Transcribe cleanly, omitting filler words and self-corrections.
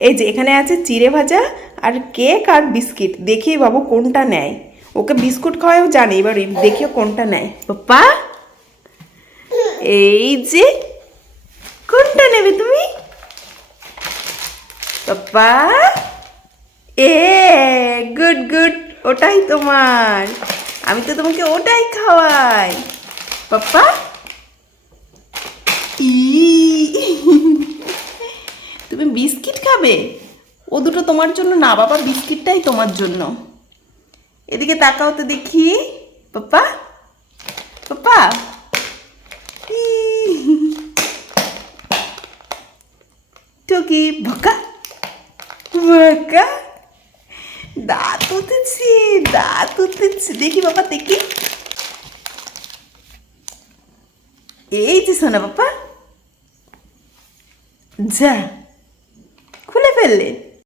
এই যে এখানে আছে চিড়ে ভাজা আর কেক আর বিস্কিট। দেখি বাবু কোনটা নেয়। ওকে বিস্কুট খাওয়াও জানে, এবার দেখি কোনটা নেয়। পাপা এই যে কোনটা নেবে তুমি? পাপা এ গুড গুড, ওটাই তোমার। আমি তো তোমাকে ওটাই খাওয়াই। পাপা ই তুমি বিস্কিট খাবে? ও দুটো তোমার জন্য না বাবা, বিস্কিটটাই তোমার জন্য। এদিকে তাকাও তো দেখি। পাপা পাপা টুকি ভকা ভকা, দাঁত উঠেছে, দাঁত উঠেছে। দেখি বাবা দেখি। এই যে শোনা পাপা, যা খুলে ফেললে।